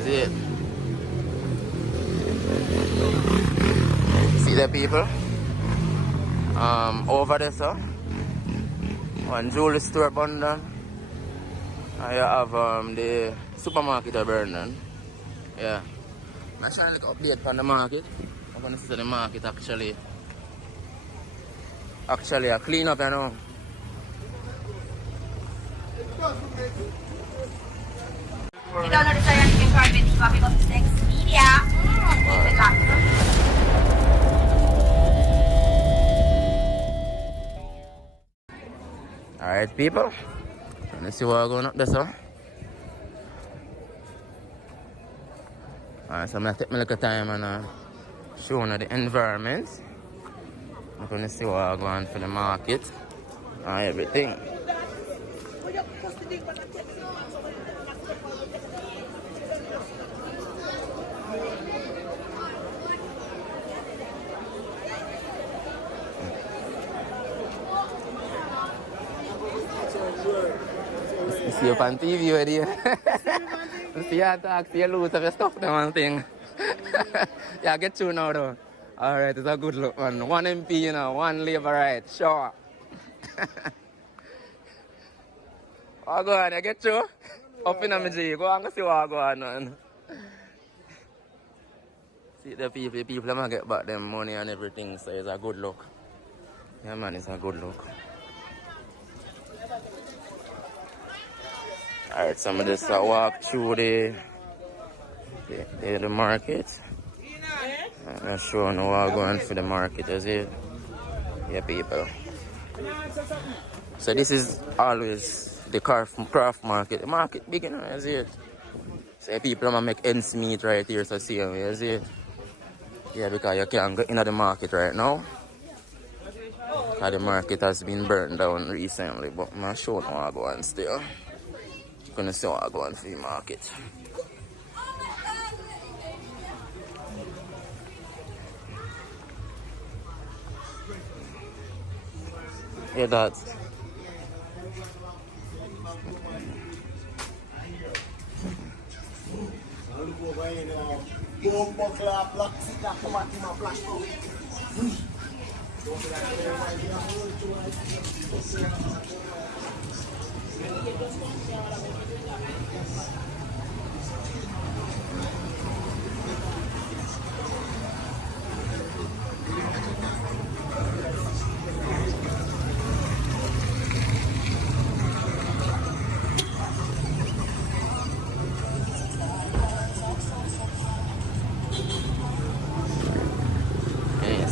That's it. See the people? Over there, sir. One jewelry store abandoned. And you have the supermarket abandoned. Yeah. I'm trying to update on the market. I'm going to see the market actually I clean up, you know. You don't know the story on your card with Viva because it's next media. Good luck. Alright, people. Let's see what's going up there, sir. Alright, so I'm going to take my little time and show you the environment. I'm going to see what's going on for the market and everything. See you on TV already. See you talk, see you lose of your stuff, them and thing. Yeah, get you now though. Alright, it's a good look, man. 1 MP, you know, 1 labor right, sure. Oh, go on, I get you. Up in my G, go on, go see what go on, man. See the people gonna get back them money and everything, so it's a good look. Yeah, man, it's a good look. Alright, so I'm just walk through the market. I'm showing you what going for the market, is it? Yeah, people. So this is always the craft market. The market big, you know, is it? So people gonna make ends meet right here, so see me, is it? Yeah, because you can't go into the market right now. Because the market has been burned down recently, but I'm not sure what I go on still. You're gonna see what I go on for the market. Yeah, that's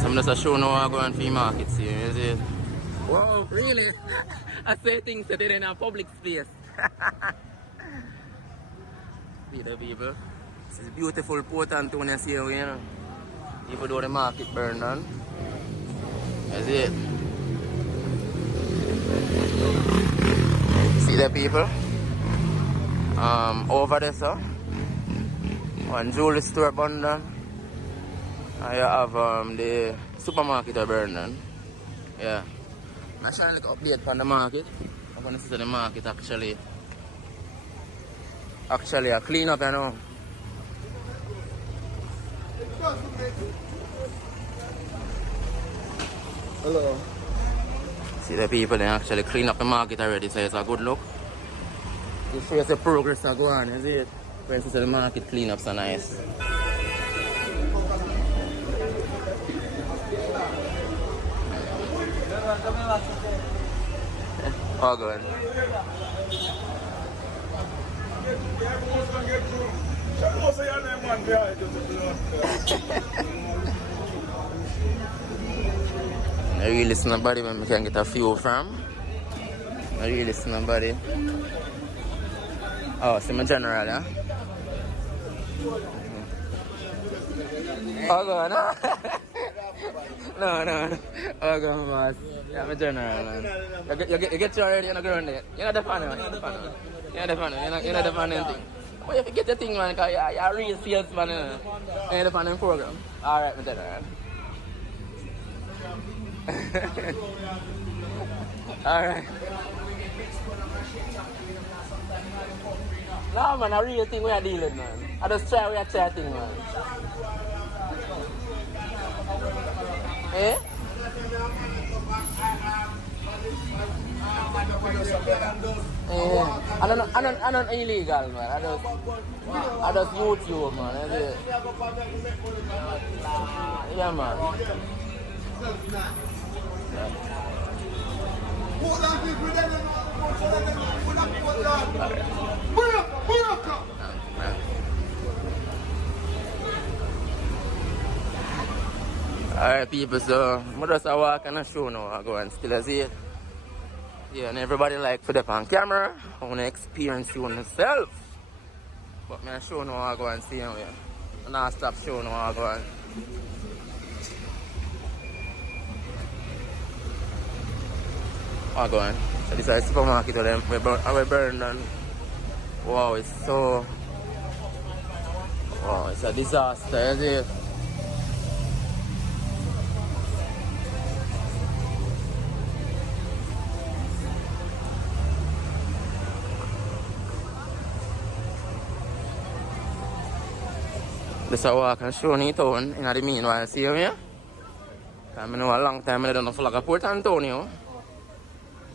I'm just showing how I go on the market here, you see? Whoa, really? I say things that they in a public space. See the people? This is beautiful Port Antonio here, you know? Even though the market burned down. That's it. See the people? Over there, sir. One jewelry store abandoned. And you have the supermarket abandoned. Yeah. I'm trying to update on the market. I'm going to see the market actually I clean up, you know. Hello. See the people, they actually clean up the market already, so it's a good look. You shows the progress that go on, you see it? For instance, the market clean up so nice. Oh, good. I really listen to nobody when we can get a few from. I really listen to nobody. Oh, see my general, huh? Oh, go no. No. Oh, go boss. Yeah, my general, man. You get you already, you're not going there. You're not the fan, man. You're not the fan, man. You're not the fan, you're not the fan anything. But you have to get the thing, man, because you're a real salesman, you know. You're the fan program. Alright, my general. Alright. No, man, a real thing we are dealing, man. I just try, we are chatting, man. Eh? I don't illegal, man. I just YouTube, man. That's it. Yeah, man. Alright, people, so I just walk and show now. I go and still I see it. Yeah, and everybody like put up on camera. I want to experience you myself. But I show now I go and see him. Yeah. And I stop showing now I go and. I go on. So this is a supermarket of them. We burn and wow, it's so. Wow, it's a disaster, is it? This is a walk and show in town in the meanwhile, see him here? I know a long time I don't know for like a Port Antonio.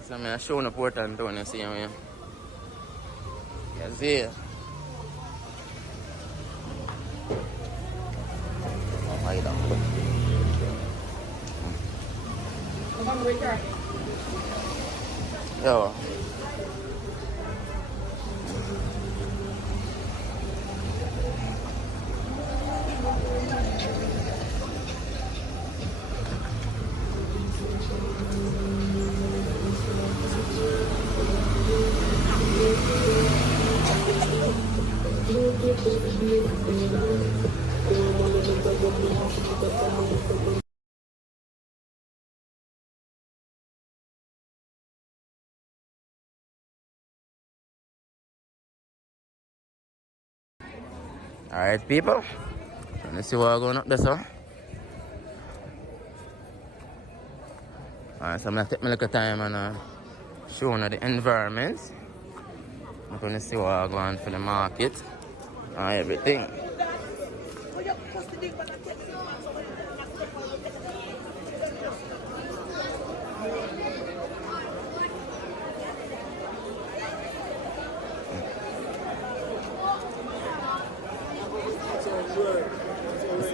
So I'm showing Port Antonio, see him here? You see it? Oh my God. Yo. Alright, people. Let's see what's going up there, so. Alright, so I'm going to take my little time and show you the environment. I'm going to see what's going on for the market and everything.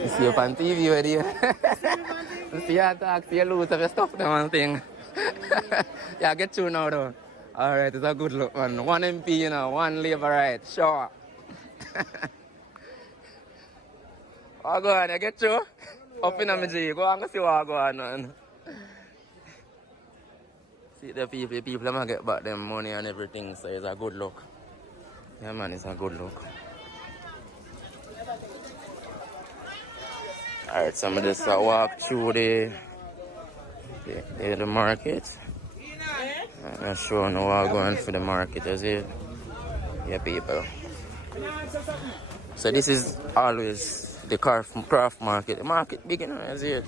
You see you on TV already. You see you talk, see you lose of your stuff, that one thing. Yeah, get you now though. Alright, it's a good look, man. 1 MP, you know, 1 labor right, sure. Oh, go on, I get you. Up in the G, go on, go see what go on, man. See the people are going to get back them money and everything, so it's a good look. Yeah, man, it's a good look. Alright, so I'm just walk through the market. I'm showing you what going for the market, is it? Yeah, people. So this is always the craft market. The market big, you know, is it?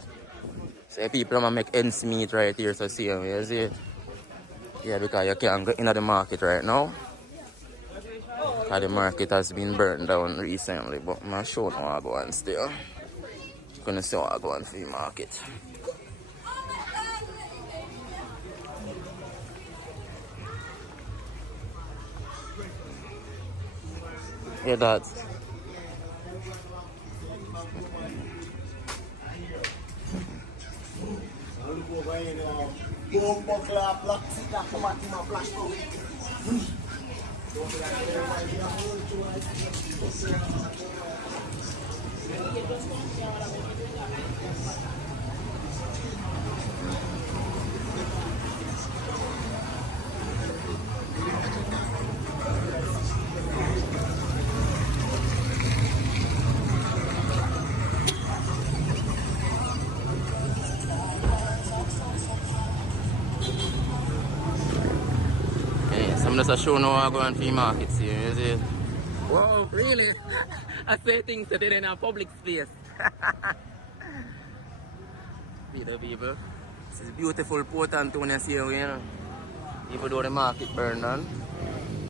So people are make ends meet right here, so see them, is it? Yeah, because you can't go into the market right now. Because the market has been burned down recently, but I'm showing you what I go on still. I'm gonna see what I go on for the market. Yeah, that's. I'm just showing how I'm going to the markets here, you see? Wow, really? I say things that they're in a public space. See the people? This is beautiful Port Antonio here, you know? Even though the market burned down.